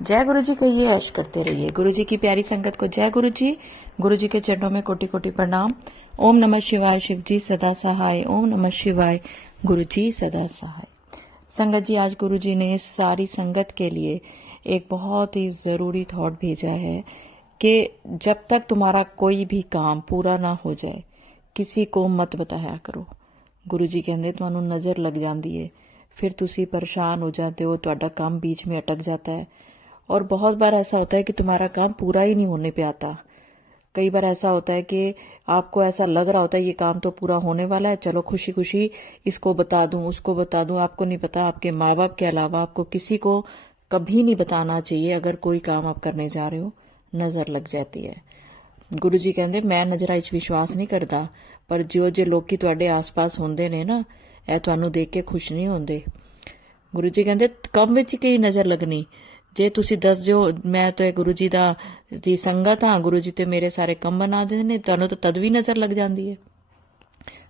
जय गुरु जी कहिए, ऐश करते रहिए। गुरु जी की प्यारी संगत को जय गुरु जी। गुरु जी के चरणों में कोटि कोटि प्रणाम। ओम नमः शिवाय, शिव जी सदा सहाय। ओम नमः शिवाय, गुरु जी सदा सहाय। संगत जी, आज गुरु जी ने सारी संगत के लिए एक बहुत ही जरूरी थॉट भेजा है कि जब तक तुम्हारा कोई भी काम पूरा ना हो जाए किसी को मत बताया करो। गुरु जी कहते ਤੁਹਾਨੂੰ नजर लग जाती है, फिर तुसी परेशान हो जाते हो, ਤੁਹਾਡਾ काम बीच में अटक जाता है। और बहुत बार ऐसा होता है कि तुम्हारा काम पूरा ही नहीं होने पे आता। कई बार ऐसा होता है कि आपको ऐसा लग रहा होता है ये काम तो पूरा होने वाला है, चलो खुशी खुशी इसको बता दूं उसको बता दूं। आपको नहीं पता आपके माँ बाप के अलावा आपको किसी को कभी नहीं बताना चाहिए अगर कोई काम आप करने जा रहे हो। नजर लग जाती है। गुरु जी कहते मैं नजरां च विश्वास नहीं करता, पर जो जे लोग तुहाडे आस-पास होंदे ने ना, ਇਹ ਤੁਹਾਨੂੰ देख के खुश नहीं होंदे। गुरु जी कहते ਕੰਮ ਵਿੱਚ ਕੀ ਨਜ਼ਰ ਲੱਗਣੀ। ਜੇ ਤੁਸੀਂ ਦੱਸ ਦਿਓ ਮੈਂ ਤਾਂ ਗੁਰੂ ਜੀ ਦੀ ਸੰਗਤ ਹਾਂ, ਗੁਰੂ ਜੀ ਤੇ ਮੇਰੇ ਸਾਰੇ ਕੰਮ ਬਣਾ ਦਿੰਦੇ ਨੇ, ਤੁਹਾਨੂੰ ਤਾਂ ਤਦ ਵੀ नजर लग जाती है।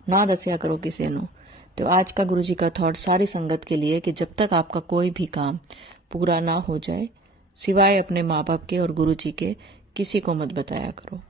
ना दसिया करो किसी को। तो आज का गुरु जी का थॉट सारी संगत के लिए कि जब तक आपका कोई भी काम पूरा ना हो जाए, सिवाय अपने माँ बाप के और गुरु जी के, किसी को मत बताया करो।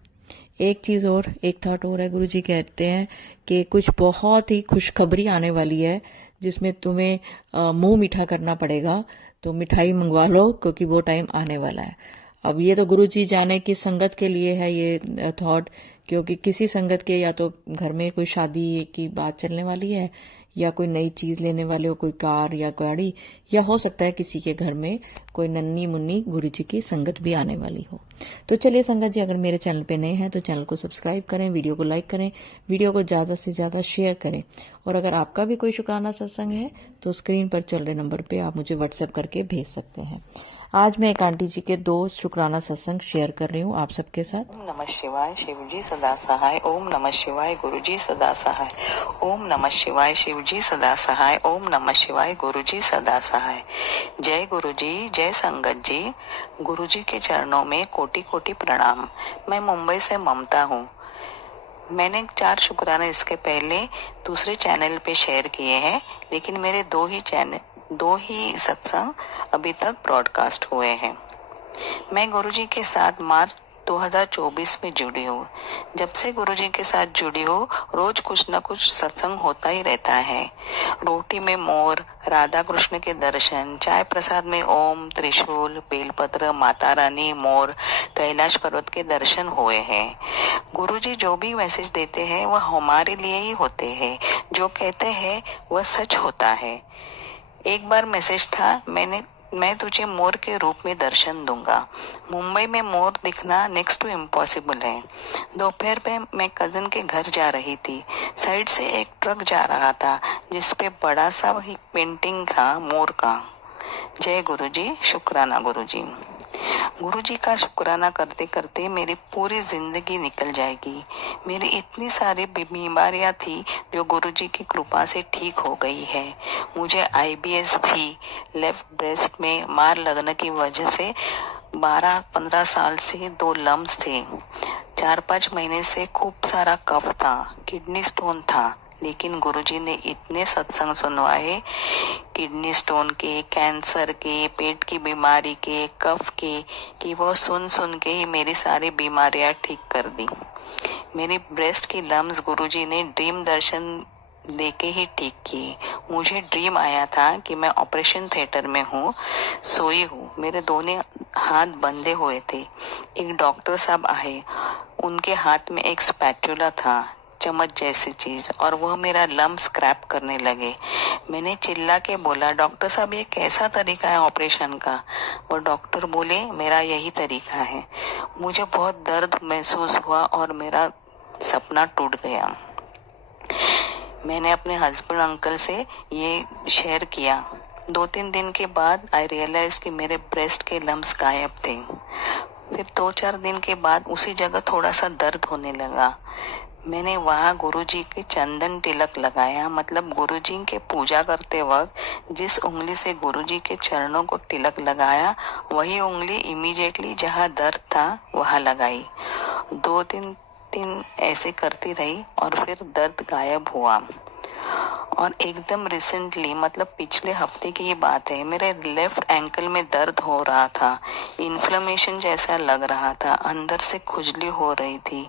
एक चीज और, एक थॉट और है। गुरु जी कहते हैं कि कुछ बहुत ही खुशखबरी आने वाली है जिसमें तुम्हें मुंह मीठा करना पड़ेगा, तो मिठाई मंगवा लो क्योंकि वो टाइम आने वाला है। अब ये तो गुरु जी जाने की संगत के लिए है ये थॉट, क्योंकि किसी संगत के या तो घर में कोई शादी की बात चलने वाली है, या कोई नई चीज लेने वाले हो, कोई कार या गाड़ी, या हो सकता है किसी के घर में कोई नन्ही मुन्नी गुरु जी की संगत भी आने वाली हो। तो चलिए संगत जी, अगर मेरे चैनल पे नए हैं तो चैनल को सब्सक्राइब करें, वीडियो को लाइक करें, वीडियो को ज्यादा से ज्यादा शेयर करें। और अगर आपका भी कोई शुक्राना सत्संग है तो स्क्रीन पर चल रहे नंबर पे आप मुझे व्हाट्सएप करके भेज सकते हैं। आज मैं एक आंटी जी के 2 शुक्राना सत्संग शेयर कर रही हूँ आप सबके साथ। ओम नमः शिवाय, शिव जी सदा सहाय। ओम नमः शिवाय, गुरु जी सदा सहाय। ओम नमः शिवाय, शिव जी सदा सहाय। ओम नमः शिवाय, गुरु जी सदा सहाय। जय गुरु जी, जय संगत जी। गुरु जी के चरणों में कोटि कोटि प्रणाम। मैं मुंबई से ममता हूँ। मैंने 4 शुक्राने इसके पहले दूसरे चैनल पे शेयर किए हैं, लेकिन मेरे 2 ही सत्संग अभी तक ब्रॉडकास्ट हुए हैं। मैं गुरुजी के साथ मार्च 2024 में जुड़ी हूँ। जब से गुरुजी के साथ जुड़ी हूँ, रोज कुछ न कुछ सत्संग होता ही रहता है। रोटी में मोर, राधा कृष्ण के दर्शन, चाय प्रसाद में ओम, त्रिशूल, बेलपत्र, माता रानी, मोर, कैलाश पर्वत के दर्शन हुए हैं। गुरुजी जो भी मैसेज देते हैं वह हमारे लिए ही होते हैं। जो कहते हैं वह सच होता है। एक बार मैसेज था, मैं तुझे मोर के रूप में दर्शन दूंगा। मुंबई में मोर दिखना नेक्स्ट टू इम्पॉसिबल है। दोपहर पे मैं कजन के घर जा रही थी। साइड से एक ट्रक जा रहा था जिसपे बड़ा सा ही पेंटिंग था मोर का। जय गुरु जी, शुक्राना गुरु जी। गुरु जी का शुक्राना करते करते मेरी पूरी जिंदगी निकल जाएगी। मेरी इतनी सारी बीमारियां थी जो गुरु जी की कृपा से ठीक हो गई है। मुझे IBS थी, लेफ्ट ब्रेस्ट में मार लगने की वजह से 12-15 साल से 2 लम्स थे। 4-5 महीने से खूब सारा कफ था, किडनी स्टोन था, लेकिन गुरुजी ने इतने सत्संग सुनवाए, किडनी स्टोन के, कैंसर के, पेट की बीमारी के, कफ के, कि वो सुन सुन के ही मेरी सारी बीमारियां ठीक कर दी। मेरी ब्रेस्ट की लम्स गुरुजी ने ड्रीम दर्शन देके ही ठीक किए। मुझे ड्रीम आया था कि मैं ऑपरेशन थिएटर में हूँ, सोई हूँ, मेरे दोनों हाथ बंधे हुए थे। एक डॉक्टर साहब आए, उनके हाथ में एक स्पैटुला था, चम्मच जैसी चीज, और वह मेरा लम्ब स्क्रैप करने लगे। मैंने चिल्ला के बोला, डॉक्टर साहब ये कैसा तरीका है ऑपरेशन का? वो डॉक्टर बोले, मेरा यही तरीका है। मुझे बहुत दर्द महसूस हुआ और मेरा सपना टूट गया। मैंने अपने हस्बैंड अंकल से ये शेयर किया। 2-3 दिन के बाद आई रियलाइज कि मेरे ब्रेस्ट के लम्ब्स गायब थे। फिर 2-4 दिन के बाद उसी जगह थोड़ा सा दर्द होने लगा। मैंने वहाँ गुरुजी के चंदन तिलक लगाया, मतलब गुरुजी के पूजा करते वक्त जिस उंगली से गुरुजी के चरणों को तिलक लगाया, वही उंगली इमीडिएटली जहाँ दर्द था वहाँ लगाई। 2-3 दिन ऐसे करती रही और फिर दर्द गायब हुआ। और एकदम रिसेंटली, मतलब पिछले हफ्ते की ये बात है, मेरे लेफ्ट एंकल में दर्द हो रहा था, इन्फ्लेमेशन जैसा लग रहा था, अंदर से खुजली हो रही थी।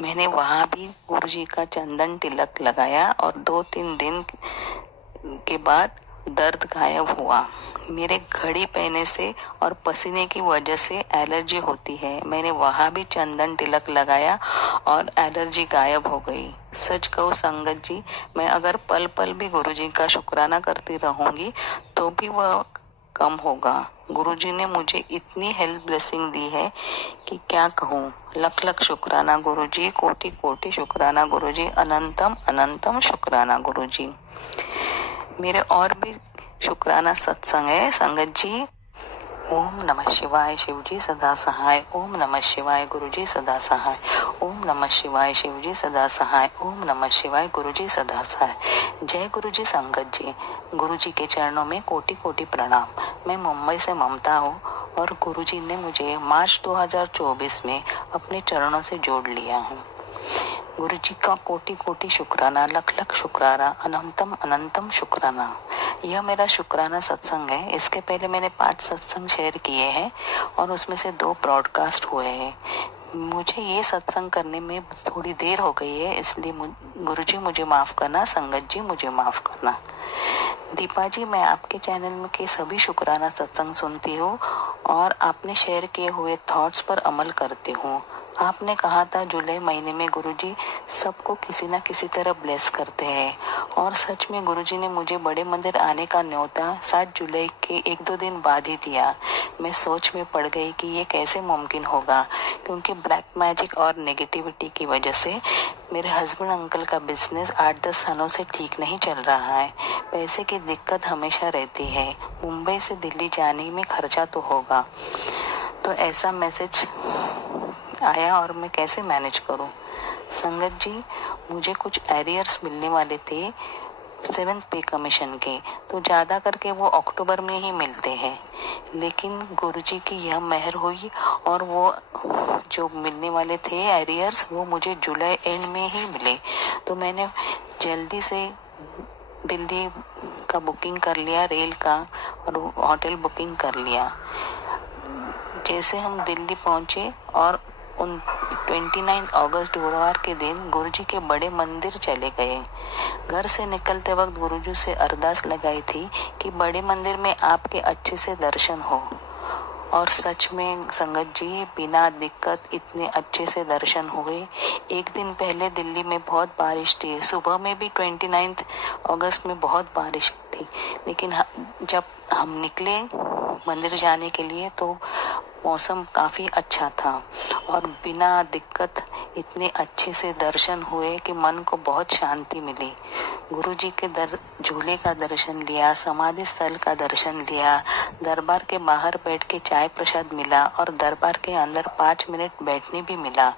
मैंने वहां भी गुरुजी का चंदन तिलक लगाया और 2-3 दिन के बाद दर्द गायब हुआ। मेरे घड़ी पहनने से और पसीने की वजह से एलर्जी होती है। मैंने वहां भी चंदन तिलक लगाया और एलर्जी गायब हो गई। सच कहूँ संगत जी, मैं अगर पल पल भी गुरुजी का शुक्राना करती रहूंगी तो भी वह कम होगा। गुरुजी ने मुझे इतनी हेल्थ ब्लेसिंग दी है कि क्या कहूँ। लख लख शुक्राना गुरुजी, कोटि कोटि शुक्राना गुरुजी, अनंतम अनंतम शुक्राना गुरुजी। मेरे और भी शुक्राना सत्संग है संगत जी। ओम नमः शिवाय शिवजी सदा सहाय, ओम नमः शिवाय गुरुजी सदा सहाय, ओम नमः शिवाय शिवजी सदा सहाय, ओम नमः शिवाय गुरुजी सदा सहाय। जय गुरुजी संगत जी। गुरुजी के चरणों में कोटि कोटि प्रणाम। मैं मुंबई से ममता हूँ और गुरुजी ने मुझे मार्च 2024 में अपने चरणों से जोड़ लिया हूँ। गुरु जी का कोटि कोटि शुक्राना, लख लख शुक्राना, अनंतम अनंतम शुक्राना। यह मेरा शुक्राना सत्संग है। इसके पहले मैंने 5 सत्संग शेयर किए हैं और उसमें से 2 ब्रॉडकास्ट हुए हैं। मुझे ये सत्संग करने में थोड़ी देर हो गई है, इसलिए गुरु जी मुझे माफ करना, संगत जी मुझे माफ करना। दीपा जी, मैं आपके चैनल में के सभी शुक्राना सत्संग सुनती हूँ और आपने शेयर किए हुए थॉट्स पर अमल करती हूँ। आपने कहा था जुलाई महीने में गुरुजी सबको किसी न किसी तरह ब्लेस करते हैं और सच में गुरुजी ने मुझे बड़े मंदिर आने का न्योता 7 जुलाई के 1-2 दिन बाद ही दिया। मैं सोच में पड़ गई कि ये कैसे मुमकिन होगा, क्योंकि ब्लैक मैजिक और नेगेटिविटी की वजह से मेरे हस्बैंड अंकल का बिजनेस 8-10 सालों से ठीक नहीं चल रहा है। पैसे की दिक्कत हमेशा रहती है। मुंबई से दिल्ली जाने में खर्चा तो होगा, तो ऐसा मैसेज आया और मैं कैसे मैनेज करूं। संगत जी, मुझे कुछ एरियर्स मिलने वाले थे 7th पे कमीशन के, तो ज़्यादा करके वो अक्टूबर में ही मिलते हैं, लेकिन गुरुजी की यह मेहर हुई और वो जो मिलने वाले थे एरियर्स वो मुझे जुलाई एंड में ही मिले। तो मैंने जल्दी से दिल्ली का बुकिंग कर लिया, रेल का और होटल बुकिंग कर लिया। जैसे हम दिल्ली पहुंचे और उन 29 अगस्त गुरुवार के दिन गुरुजी के बड़े मंदिर चले गए। घर से निकलते वक्त गुरुजी से अरदास लगाई थी कि बड़े मंदिर में आपके अच्छे से दर्शन हो, और सच में संगत जी बिना दिक्कत इतने अच्छे से दर्शन हुए। एक दिन पहले दिल्ली में बहुत बारिश थी, सुबह में भी 29 अगस्त में बहुत बारिश थी, लेकिन जब हम निकले मंदिर जाने के लिए तो मौसम काफी अच्छा था और बिना दिक्कत इतने अच्छे से दर्शन हुए कि मन को बहुत शांति मिली। गुरुजी के झूले का दर्शन लिया, समाधि स्थल का दर्शन लिया, दरबार के बाहर बैठ के चाय प्रसाद मिला और दरबार के अंदर 5 मिनट बैठने भी मिला।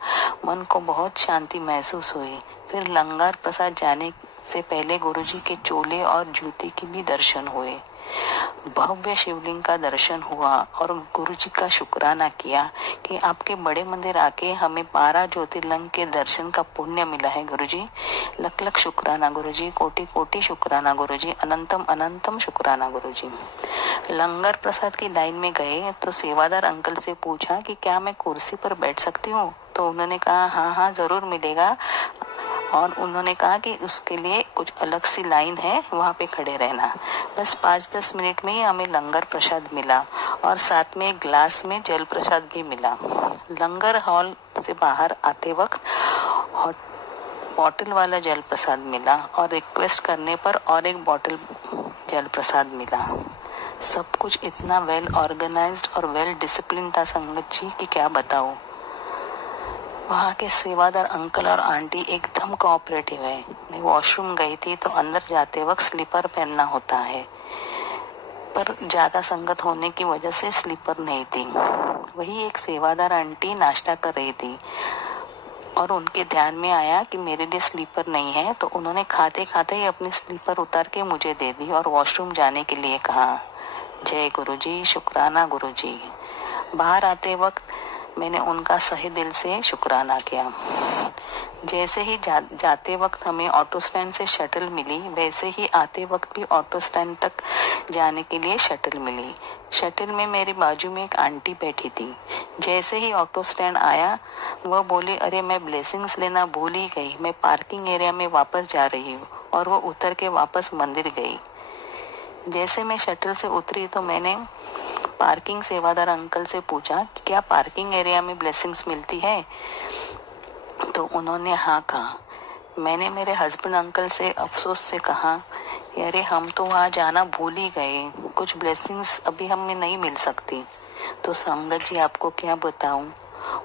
मन को बहुत शांति महसूस हुई। फिर लंगर प्रसाद जाने से पहले गुरुजी के चोले और जूते की भी दर्शन हुए। भव्य शिवलिंग का दर्शन हुआ और गुरुजी का शुक्राना किया कि आपके बड़े मंदिर आके हमें 12 ज्योतिर्लिंग के दर्शन का पुण्य मिला है। गुरुजी लख लख शुक्राना गुरुजी, कोटि कोटि शुक्राना गुरुजी, अनंतम अनंतम शुक्राना गुरुजी। लंगर प्रसाद की लाइन में गए तो सेवादार अंकल से पूछा कि क्या मैं कुर्सी पर बैठ सकती हूँ, तो उन्होंने कहा हाँ जरूर मिलेगा, और उन्होंने कहा कि उसके लिए कुछ अलग सी लाइन है, वहाँ पे खड़े रहना। बस 5-10 मिनट में ही हमें लंगर प्रसाद मिला और साथ में एक ग्लास में जल प्रसाद भी मिला। लंगर हॉल से बाहर आते वक्त बॉटल वाला जल प्रसाद मिला और रिक्वेस्ट करने पर और एक बॉटल जल प्रसाद मिला। सब कुछ इतना वेल ऑर्गेनाइज्ड और वेल डिसिप्लिन था संगत जी कि क्या बताऊं। वहाँ के सेवादार अंकल और आंटी एकदम कोऑपरेटिव है। मैं वॉशरूम गई थी तो अंदर जाते वक्त स्लीपर पहनना होता है, पर ज्यादा संगत होने की वजह से स्लीपर नहीं थी। वही एक सेवादार आंटी नाश्ता कर रही थी और उनके ध्यान में आया कि मेरे लिए स्लीपर नहीं है, तो उन्होंने खाते खाते ही अपनी स्लीपर उतार के मुझे दे दी और वॉशरूम जाने के लिए कहा। जय गुरुजी, शुक्राना गुरुजी। बाहर आते वक्त मैंने उनका सही दिल से शुक्राना किया। जैसे ही जाते वक्त हमें ऑटो स्टैंड से शटल मिली, वैसे ही आते वक्त भी ऑटो स्टैंड तक जाने के लिए शटल मिली। शटल में मेरे बाजू में एक आंटी बैठी थी। जैसे ही ऑटो स्टैंड आया, वह बोली, अरे मैं ब्लेसिंग्स लेना भूल ही गई, मैं पार्किंग एरिया में वापस जा रही हूँ। और वो उतर के वापस मंदिर गई। जैसे मैं शटल से उतरी तो मैंने पार्किंग सेवादार अंकल से पूछा कि क्या पार्किंग एरिया में ब्लेसिंग्स मिलती है? तो उन्होंने हाँ कहा। मैंने मेरे हस्बैंड अंकल से अफसोस से कहा, अरे हम तो वहाँ जाना भूल ही गए, कुछ ब्लेसिंग्स अभी हमें नहीं मिल सकती। तो संगत जी आपको क्या बताऊं,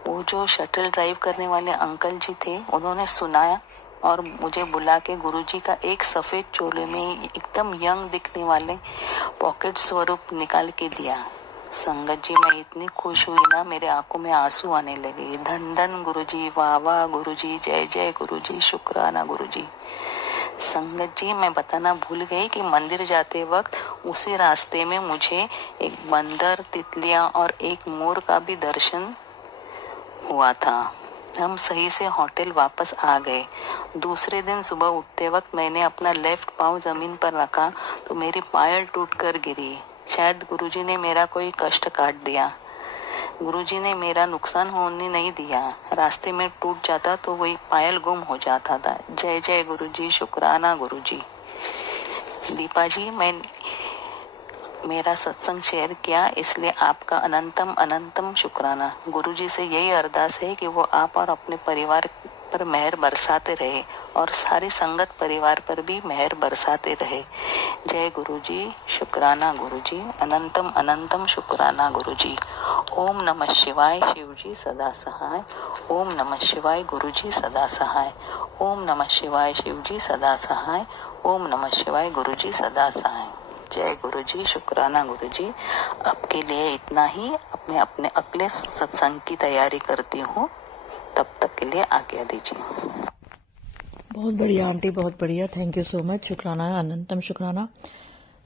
वो जो शटल ड्राइव करने वाले अंकल जी थे, उन्होंने सुनाया और मुझे बुला के गुरुजी का एक सफेद चोले में एकदम यंग दिखने वाले पॉकेट स्वरूप निकाल के दिया। संगत जी मैं इतनी खुश हुई ना, मेरे आंखों में आंसू आने लगे। धन धन गुरुजी, वाह वाह गुरुजी, जय जय गुरुजी, शुक्राना गुरुजी। संगत जी मैं बताना भूल गई कि मंदिर जाते वक्त उसी रास्ते में मुझे एक बंदर, तितलियां और एक मोर का भी दर्शन हुआ था। हम सही से होटल वापस आ गए। दूसरे दिन सुबह उठते वक्त मैंने अपना लेफ्ट पाँव जमीन पर रखा तो मेरी पायल टूटकर गिरी। शायद गुरुजी ने मेरा कोई कष्ट काट दिया। गुरुजी ने मेरा नुकसान होने नहीं दिया। रास्ते में टूट जाता तो वही पायल गुम हो जाता था। जय जय गुरुजी, शुक्राना गुरुजी। दीपा जी, मैं मेरा सत्संग शेयर किया इसलिए आपका अनंतम अनंतम शुक्राना। गुरुजी से यही अरदास है कि वो आप और अपने परिवार पर मेहर बरसाते रहे और सारी संगत परिवार पर भी मेहर बरसाते रहे। जय गुरुजी, शुक्राना गुरुजी, अनंतम अनंतम शुक्राना गुरुजी। ओम नमः शिवाय, शिवजी सदा सहाय। ओम नमः शिवाय, गुरुजी सदा सहाय। ओम नमः शिवाय, शिवजी सदा सहाय। ओम नमः शिवाय, गुरुजी सदा सहाय। जय गुरुजी, शुक्राना गुरुजी। अब के लिए इतना ही। मैं अपने अगले सत्संग की तैयारी करती हूँ, तब तक के लिए आज्ञा दीजिए। बहुत बढ़िया आंटी, बहुत बढ़िया, थैंक यू सो मच, शुक्राना, अनंतम शुक्राना।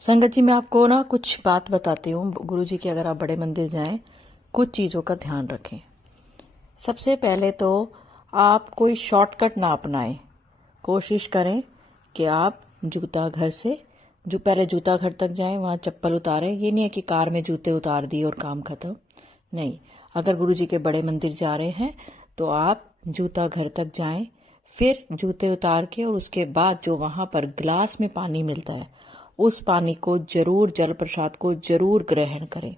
संगत जी मैं आपको ना कुछ बात बताती हूँ गुरुजी की। अगर आप बड़े मंदिर जाएं, कुछ चीज़ों का ध्यान रखें। सबसे पहले तो आप कोई शॉर्टकट ना अपनाएं। कोशिश करें कि आप जूता घर से पहले जूता घर तक जाएं, वहाँ चप्पल उतारें। ये नहीं है कि कार में जूते उतार दिए और काम खत्म। नहीं, अगर गुरुजी के बड़े मंदिर जा रहे हैं तो आप जूता घर तक जाएं, फिर जूते उतार के और उसके बाद जो वहाँ पर ग्लास में पानी मिलता है उस पानी को जरूर, जल प्रसाद को जरूर ग्रहण करें।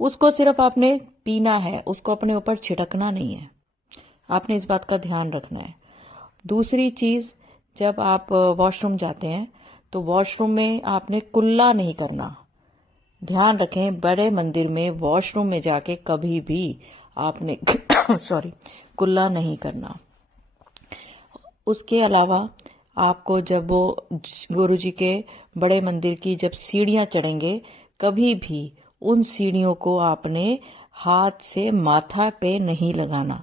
उसको सिर्फ आपने पीना है, उसको अपने ऊपर छिड़कना नहीं है। आपने इस बात का ध्यान रखना है। दूसरी चीज, जब आप वॉशरूम जाते हैं तो वॉशरूम में आपने कुल्ला नहीं करना। ध्यान रखें, बड़े मंदिर में वॉशरूम में जाके कभी भी आपने कुल्ला नहीं करना। उसके अलावा आपको जब वो गुरुजी के बड़े मंदिर की जब सीढ़ियां चढ़ेंगे, कभी भी उन सीढ़ियों को आपने हाथ से माथा पे नहीं लगाना।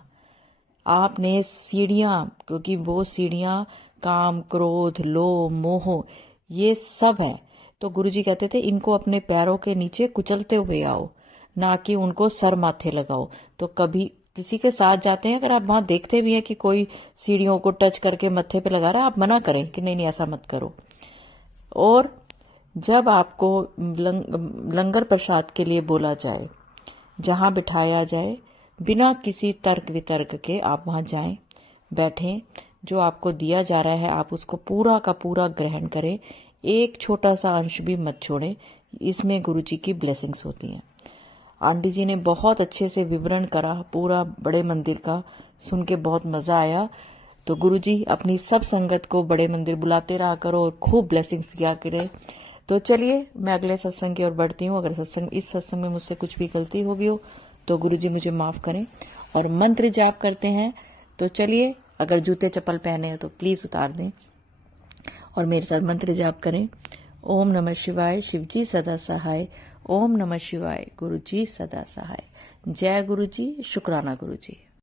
आपने सीढ़ियां, क्योंकि वो सीढ़ियां काम, क्रोध, लोभ, मोह ये सब है, तो गुरुजी कहते थे इनको अपने पैरों के नीचे कुचलते हुए आओ, ना कि उनको सर माथे लगाओ। तो कभी किसी के साथ जाते हैं, अगर आप वहां देखते भी हैं कि कोई सीढ़ियों को टच करके मत्थे पे लगा रहा है, आप मना करें कि नहीं नहीं ऐसा मत करो। और जब आपको लंगर प्रसाद के लिए बोला जाए, जहां बिठाया जाए, बिना किसी तर्क वितर्क के आप वहां जाएं, बैठें। जो आपको दिया जा रहा है आप उसको पूरा का पूरा ग्रहण करें, एक छोटा सा अंश भी मत छोड़ें। इसमें गुरुजी की ब्लेसिंग्स होती हैं। आंटी जी ने बहुत अच्छे से विवरण करा पूरा बड़े मंदिर का, सुन के बहुत मजा आया। तो गुरुजी अपनी सब संगत को बड़े मंदिर बुलाते रहा करो और खूब ब्लेसिंग्स दिया करे। तो चलिए मैं अगले सत्संग की ओर बढ़ती हूँ। अगर इस सत्संग में मुझसे कुछ भी गलती हो गई हो तो गुरुजी मुझे माफ करें। और मंत्र जाप करते हैं तो चलिए, अगर जूते चप्पल पहने हैं तो प्लीज उतार दें और मेरे साथ मंत्र जाप करें। ओम नमः शिवाय, शिवजी सदा सहाय। ओम नमः शिवाय, गुरुजी सदा सहाय। जय गुरुजी, शुक्राना गुरुजी।